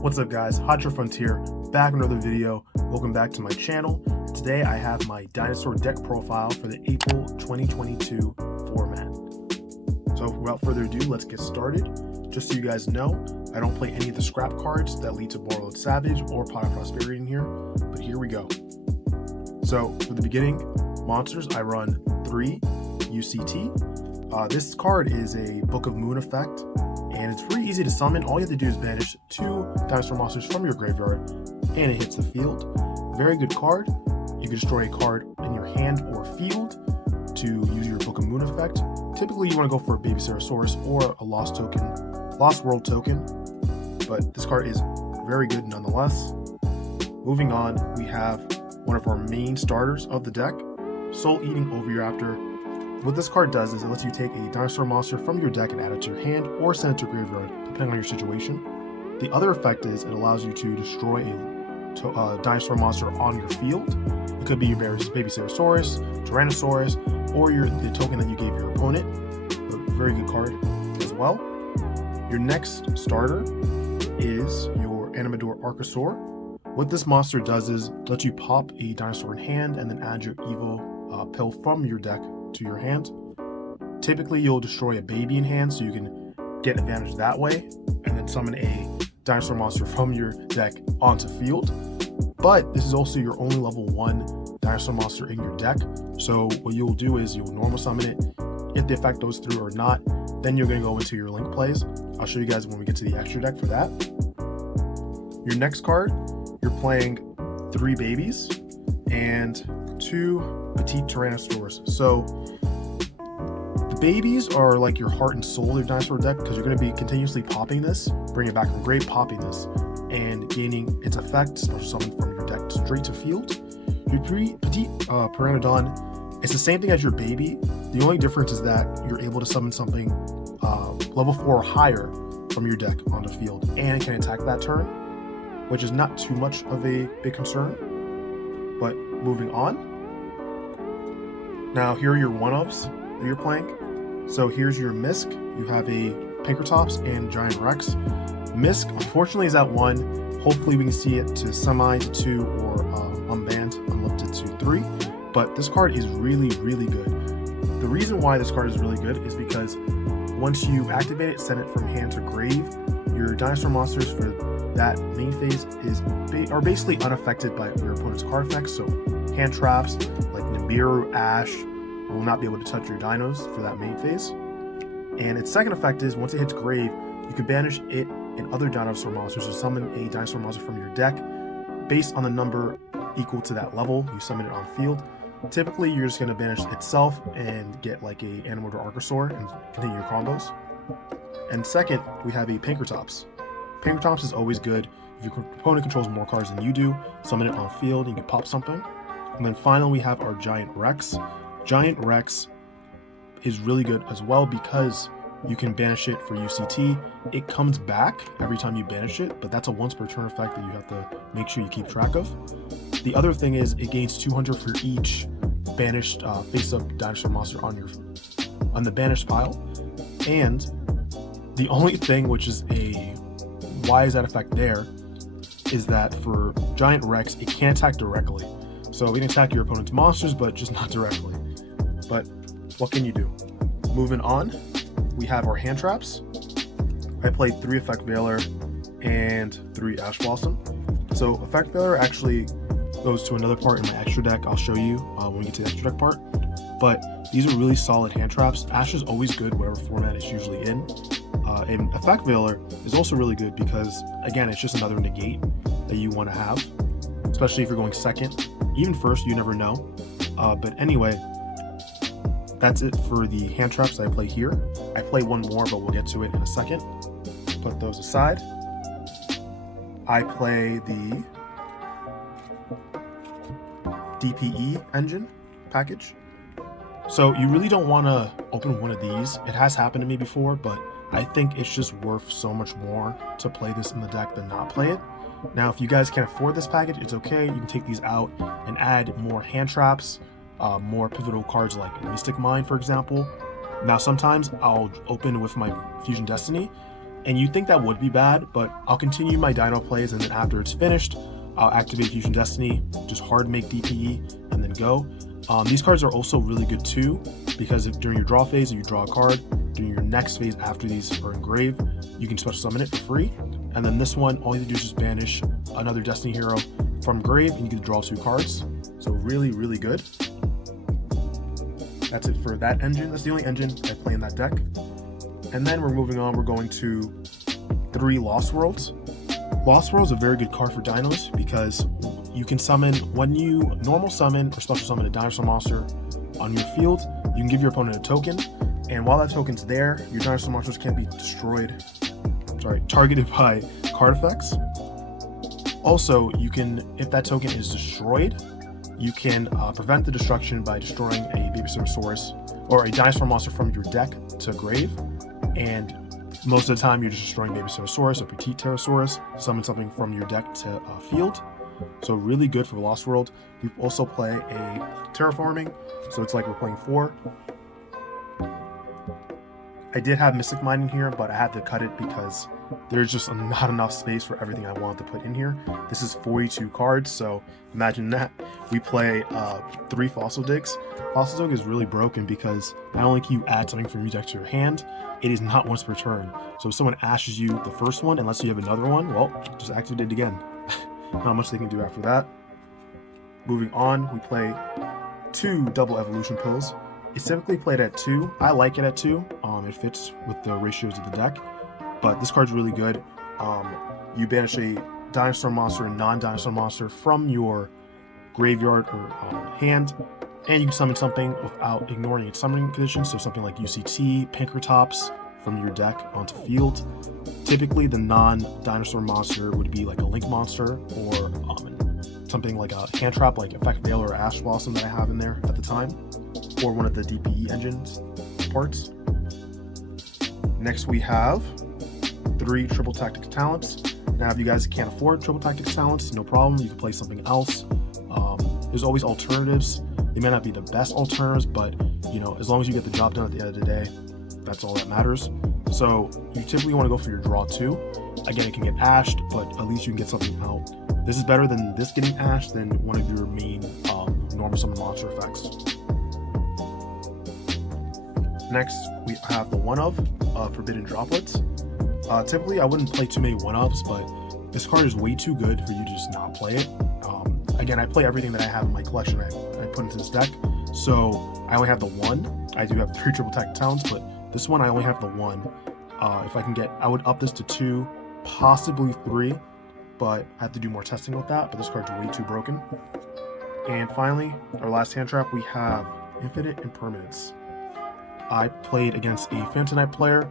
What's up guys, HOTSHOTFRONTIER, back with another video. Welcome back to my channel. Today I have my Dinosaur deck profile for the April 2022 format. So without further ado, let's get started. Just so you guys know, I don't play any of the scrap cards that lead to Borrowed Savage or Pot of Prosperity in here, but here we go. So for the beginning monsters, I run 3 UCT. This card is a Book of Moon effect, and it's pretty easy to summon. All you have to do is banish 2 dinosaur monsters from your graveyard, and it hits the field. Very good card. You can destroy a card in your hand or field to use your Book of Moon effect. Typically, you want to go for a Baby Ceratosaurus or a Lost World token, but this card is very good nonetheless. Moving on, we have one of our main starters of the deck, Soul Eating Oviraptor. What this card does is it lets you take a dinosaur monster from your deck and add it to your hand or send it to graveyard, depending on your situation. The other effect is it allows you to destroy a dinosaur monster on your field. It could be your Baby Ceratosaurus, Tyrannosaurus, or the token that you gave your opponent. A very good card as well. Your next starter is your Animador Archosaur. What this monster does is let you pop a dinosaur in hand and then add your Evo pill from your deck to your hand. Typically, you'll destroy a baby in hand so you can get advantage that way, and then summon a dinosaur monster from your deck onto field. But this is also your only level 1 dinosaur monster in your deck. So what you'll do is you'll normal summon it. If the effect goes through or not, then you're going to go into your link plays. I'll show you guys when we get to the extra deck for that. Your next card, you're playing 3 babies and 2 petite Tyrannosaurs. So the babies are like your heart and soul of your dinosaur deck, because you're going to be continuously popping this, bringing it back from grave, popping this, and gaining its effect, special summon from your deck straight to field. Your petite Pteranodon, it's the same thing as your baby. The only difference is that you're able to summon something level 4 or higher from your deck on the field, and it can attack that turn, which is not too much of a big concern. But moving on. Now here are your one-ofs that you're playing. So here's your Misk. You have a Pinkertops and Giant Rex. Misk, unfortunately, is at 1. Hopefully we can see it to semi to 2 or unbanned, unlifted to 3. But this card is really, really good. The reason why this card is really good is because once you activate it, send it from hand to grave, your dinosaur monsters for that main phase are basically unaffected by your opponent's card effects. So hand traps like Nibiru, Ash will not be able to touch your dinos for that main phase. And its second effect is once it hits grave, you can banish it and other dinosaur monsters to summon a dinosaur monster from your deck based on the number equal to that level. You summon it on field. Typically, you're just going to banish itself and get like a Animador Archosaur and continue your combos. And second, we have a Pinkertops. Pinkertops is always good. If your opponent controls more cards than you do, summon it on field and you can pop something. And then finally, we have our Giant Rex. Giant Rex is really good as well because you can banish it for UCT. It comes back every time you banish it, but that's a once per turn effect that you have to make sure you keep track of. The other thing is it gains 200 for each banished face-up dinosaur monster on the banished pile. And the only thing which is why is that effect there is that for Giant Rex, it can't attack directly. So it can attack your opponent's monsters, but just not directly. But what can you do? Moving on, we have our hand traps. I played 3 Effect Veiler and 3 Ash Blossom. So Effect Veiler actually goes to another part in my extra deck. I'll show you when we get to the extra deck part. But these are really solid hand traps. Ash is always good, whatever format it's usually in. And Effect Veiler is also really good because, again, it's just another negate that you want to have, especially if you're going second. Even first, you never know. But anyway, that's it for the hand traps that I play here. I play one more, but we'll get to it in a second. Put those aside. I play the DPE engine package. So you really don't want to open one of these. It has happened to me before, but I think it's just worth so much more to play this in the deck than not play it. Now, if you guys can't afford this package, it's okay. You can take these out and add more hand traps, more pivotal cards like Mystic Mine, for example. Now, sometimes I'll open with my Fusion Destiny, And you'd think that would be bad, but I'll continue my Dino plays, and then after it's finished, I'll activate Fusion Destiny, just hard make DPE, and then go. These cards are also really good too, because if during your draw phase, if you draw a card, during your next phase after these are engraved, you can special summon it for free. And then this one, all you have to do is just banish another Destiny hero from grave, and you can draw 2 cards. So really, really good. That's it for that engine. That's the only engine I play in that deck. And then we're moving on. We're going to 3 Lost Worlds. Lost World is a very good card for dinos because you can summon, when you normal summon or special summon a dinosaur monster on your field, you can give your opponent a token, and while that token's there, your dinosaur monsters can't be targeted by card effects. Also, you can, if that token is destroyed, you can prevent the destruction by destroying a Babysaurus or a dinosaur monster from your deck to grave, and most of the time you're just destroying Babysaurus or Petite Pterosaurus, summon something from your deck to field. So really good for Lost World. You also play a terraforming, so it's like we're playing 4. I did have Mystic Mine in here, but I had to cut it because there's just not enough space for everything I wanted to put in here. This is 42 cards, so imagine that. We play 3 Fossil Digs. Fossil Dig is really broken because not only can you add something from your deck to your hand, it is not once per turn. So if someone ashes you the first one, unless you have another one, well, just activate it again. Not much they can do after that. Moving on, we play 2 Double Evolution Pills. It's typically played at 2. I like it at 2. It fits with the ratios of the deck, but this card's really good. You banish a dinosaur monster and non-dinosaur monster from your graveyard or hand, and you can summon something without ignoring its summoning conditions, so something like UCT, Pinkertops from your deck onto field. Typically, the non-dinosaur monster would be like a Link monster or something like a hand trap like Effect Veil or Ash Blossom that I have in there at the time, or one of the DPE engines parts. Next we have 3 Triple Tactics Talents. Now if you guys can't afford Triple Tactics Talents, no problem, you can play something else. There's always alternatives. They may not be the best alternatives, but you know, as long as you get the job done at the end of the day, that's all that matters. So you typically want to go for your draw 2. Again, it can get ashed, but at least you can get something out. This is better than this getting ashed than one of your main normal summon monster effects. Next, we have the 1-of Forbidden Droplets. Typically, I wouldn't play too many 1-ofs, but this card is way too good for you to just not play it. Again, I play everything that I have in my collection I put into this deck, so I only have the 1. I do have 3 Triple Tactics Talents, but this one I only have the 1. If I can get, I would up this to 2, possibly 3, but I have to do more testing with that, but this card's way too broken. And finally, our last hand trap, we have Infinite Impermanence. I played against a Phantomite player.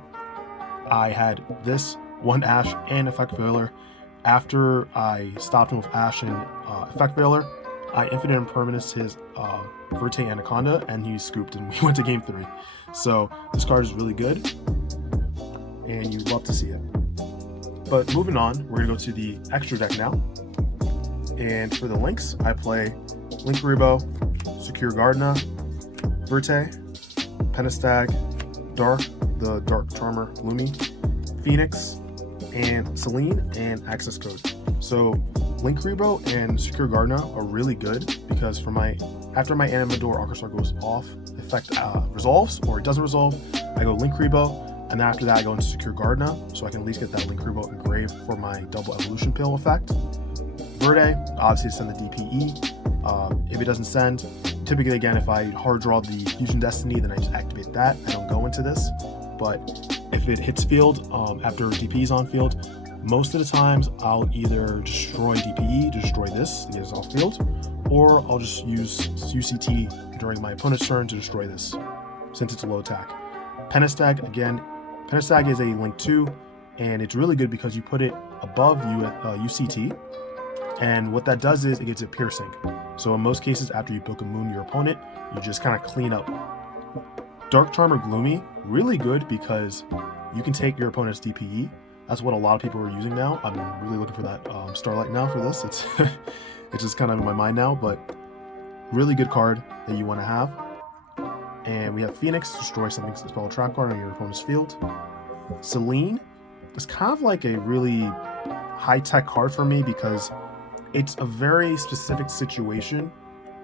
I had this 1 Ash and Effect Veiler. After I stopped him with Ash and Effect Veiler, I Infinite Impermanence his Verte Anaconda, and he scooped, and we went to game 3. So this card is really good, and you'd love to see it. But moving on, we're gonna go to the extra deck now. And for the links, I play Linkuriboh, Secure Gardener, Verte, Pentestag, the Dark Charmer Gloomy, Phoenix, and Celine, and Access Code. So Linkuriboh and Secure Gardener are really good because after my Animador Archosaur goes off, effect resolves or it doesn't resolve, I go Linkuriboh, and then after that I go into Secure Gardener, so I can at least get that Linkuriboh engraved for my Double Evolution Pill effect. Verde, obviously send the DPE. If it doesn't send, typically again, if I hard draw the Fusion Destiny, then I just activate that. I don't go into this. But if it hits field after DP is on field, most of the times I'll either destroy DPE to destroy this to get it off field, or I'll just use UCT during my opponent's turn to destroy this, since it's a low attack. Pentestag, again, Pentestag is a Link 2, and it's really good because you put it above UCT, and what that does is it gets it piercing. So in most cases, after you book a moon your opponent, you just kind of clean up. Dark Charmer Gloomy, really good because you can take your opponent's DPE. That's what a lot of people are using now. I'm really looking for that Starlight now for this. It's it's just kind of in my mind now, but really good card that you want to have. And we have Phoenix, destroy something spell trap card on your opponent's field. Celine, it's kind of like a really high-tech card for me because it's a very specific situation.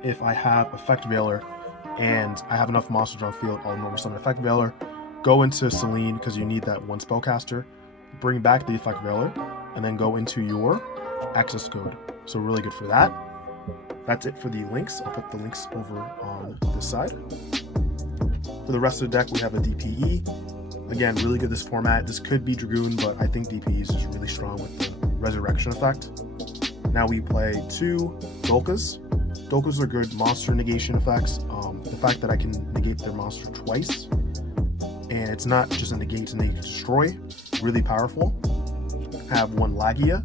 If I have Effect Veiler and I have enough monsters on field, I'll normal summon Effect Veiler, go into Selene because you need that one spellcaster, bring back the Effect Veiler, and then go into your access code. So really good for that. That's it for the links. I'll put the links over on this side. For the rest of the deck, we have a DPE. Again, really good this format. This could be Dragoon, but I think DPE is just really strong with the Resurrection effect. Now we play 2 Dolkas. Dolkas are good monster negation effects. The fact that I can negate their monster twice, and it's not just a negate to negate destroy, really powerful. I have 1 Lagia.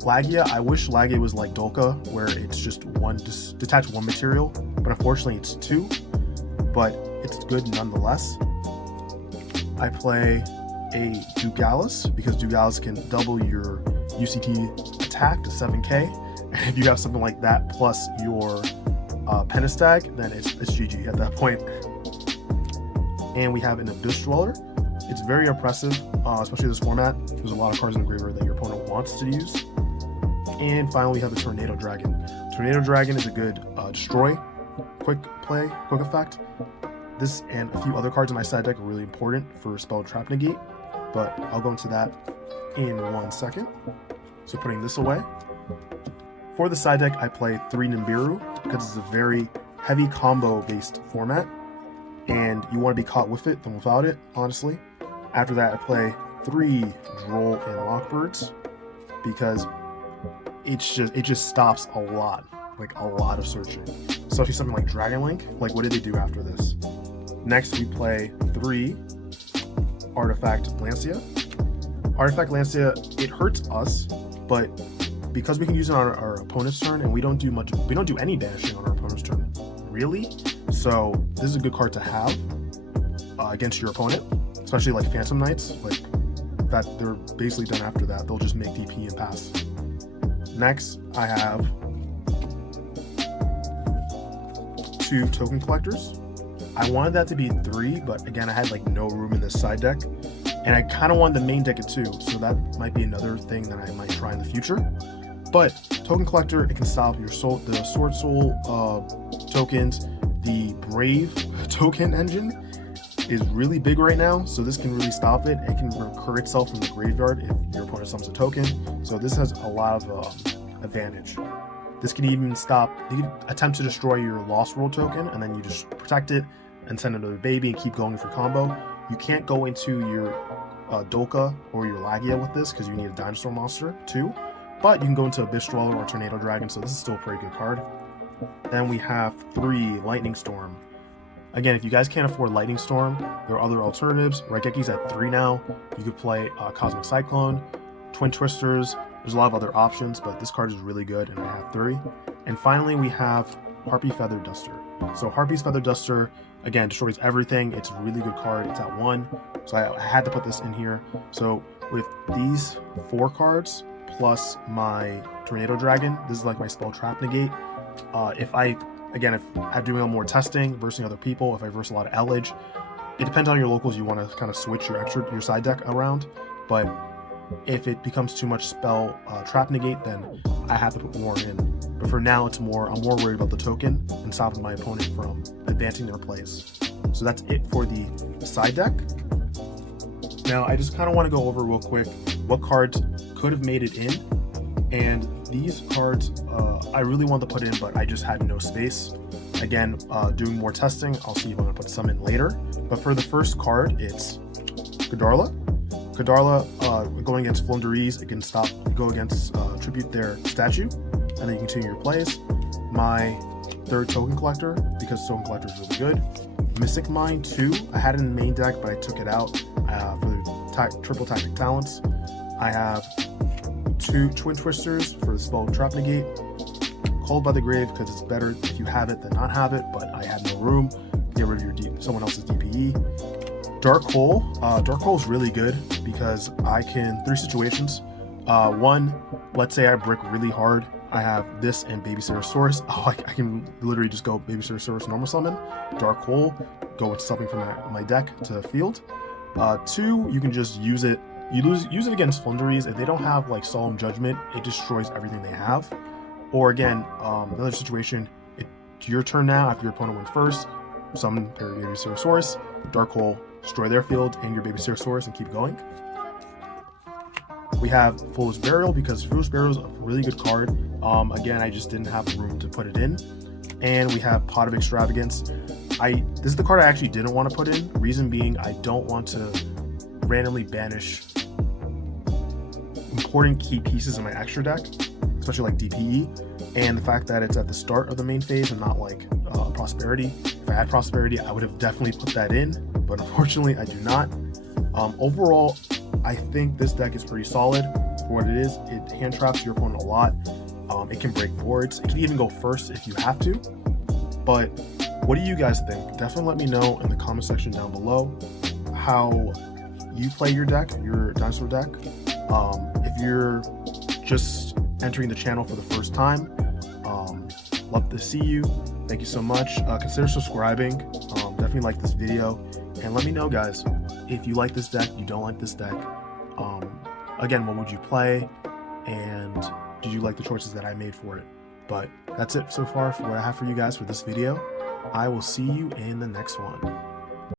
Lagia, I wish Lagia was like Dolka, where it's just one, just detach 1 material, but unfortunately it's 2, but it's good nonetheless. I play a Dugalis, because Dugalis can double your UCT attack to 7k, and if you have something like that plus your Pentastag, then it's GG at that point. And we have an Abyss Dweller. It's very oppressive, especially this format. There's a lot of cards in the graveyard that your opponent wants to use. And finally, we have a Tornado Dragon. Tornado Dragon is a good destroy, quick play, quick effect. This and a few other cards in my side deck are really important for Spell Trap Negate, but I'll go into that in 1 second. So putting this away. For the side deck, I play 3 Nibiru because it's a very heavy combo-based format, and you want to be caught with it than without it, honestly. After that, I play 3 Droll and Lockbirds because it just stops a lot of searching. Especially something like Dragon Link. Like, what did they do after this? Next, we play 3 Artifact Lancia. Artifact Lancia, it hurts us, but because we can use it on our opponent's turn, and we don't do any banishing on our opponent's turn, really. So this is a good card to have against your opponent, especially like Phantom Knights, like that. They're basically done after that. They'll just make DP and pass. Next, I have 2 Token Collectors. I wanted that to be 3, but again, I had like no room in this side deck, and I kind of wanted the main deck at 2, so that might be another thing that I might try in the future. But Token Collector, it can stop your the Sword Soul tokens. The Brave token engine is really big right now, so this can really stop it. It can recur itself from the graveyard if your opponent summons a token, so this has a lot of advantage. This can even stop, you can attempt to destroy your Lost World token, and then you just protect it and send another baby and keep going for combo. You can't go into your Dolka or your Lagia with this because you need a Dinosaur monster too, but you can go into Abyss Dweller or Tornado Dragon, so this is still a pretty good card. Then we have 3 Lightning Storm. Again, if you guys can't afford Lightning Storm, there are other alternatives. Raigeki's at 3 now. You could play Cosmic Cyclone, Twin Twisters. There's a lot of other options, but this card is really good, and I have 3. And finally, we have Harpy Feather Duster. So Harpy's Feather Duster, again, destroys everything. It's a really good card. It's at 1, so I had to put this in here. So with these 4 cards, plus my Tornado Dragon, this is like my Spell Trap Negate. If I'm doing more testing, versing other people, if I verse a lot of Elage, it depends on your locals. You want to kind of switch your side deck around, but if it becomes too much Spell Trap Negate, then I have to put more in. But for now, I'm more worried about the token and stopping my opponent from advancing their plays. So that's it for the side deck. Now, I just kind of want to go over real quick what cards could have made it in, and these cards I really wanted to put in, but I just had no space. Again, doing more testing, I'll see if I'm going to put some in later. But for the first card, it's Kadarla. Kadarla, going against Flunderies, it can go against tribute their statue, and then you continue your plays. My 3rd Token Collector, because Token Collector is really good. Mystic Mine 2, I had it in the main deck, but I took it out for the triple tactic talents. I have 2 Twin Twisters for the Spell Trap Negate. Called by the Grave, because it's better if you have it than not have it, but I had no room to get rid of someone else's DPE. Dark Hole. Dark Hole is really good because I can 3 situations. 1, let's say I brick really hard. I have this and Babysitter Source. I can literally just go Babysitter Source normal summon, Dark Hole, go with something from my deck to field. 2, you can just use it use it against Flunderies. If they don't have like Solemn Judgment, it destroys everything they have. Or again, another situation, it's your turn now after your opponent went first. Summon their Baby Stegosaurus, Dark Hole, destroy their field and your Baby Stegosaurus and keep going. We have Foolish Burial because Foolish Burial is a really good card. Again, I just didn't have room to put it in. And we have Pot of Extravagance. This is the card I actually didn't want to put in. Reason being, I don't want to randomly banish important key pieces in my extra deck, especially like DPE. And the fact that it's at the start of the main phase and not like Prosperity. If I had Prosperity, I would have definitely put that in, but unfortunately I do not. Overall, I think this deck is pretty solid for what it is. It hand traps your opponent a lot. It can break boards. It can even go first if you have to. But what do you guys think? Definitely let me know in the comment section down below how you play your deck, your Dinosaur deck. If you're just entering the channel for the first time, love to see you. Thank you so much. Consider subscribing. Definitely like this video. And let me know, guys, if you like this deck, you don't like this deck. Again, what would you play? And did you like the choices that I made for it? But that's it so far for what I have for you guys for this video. I will see you in the next one.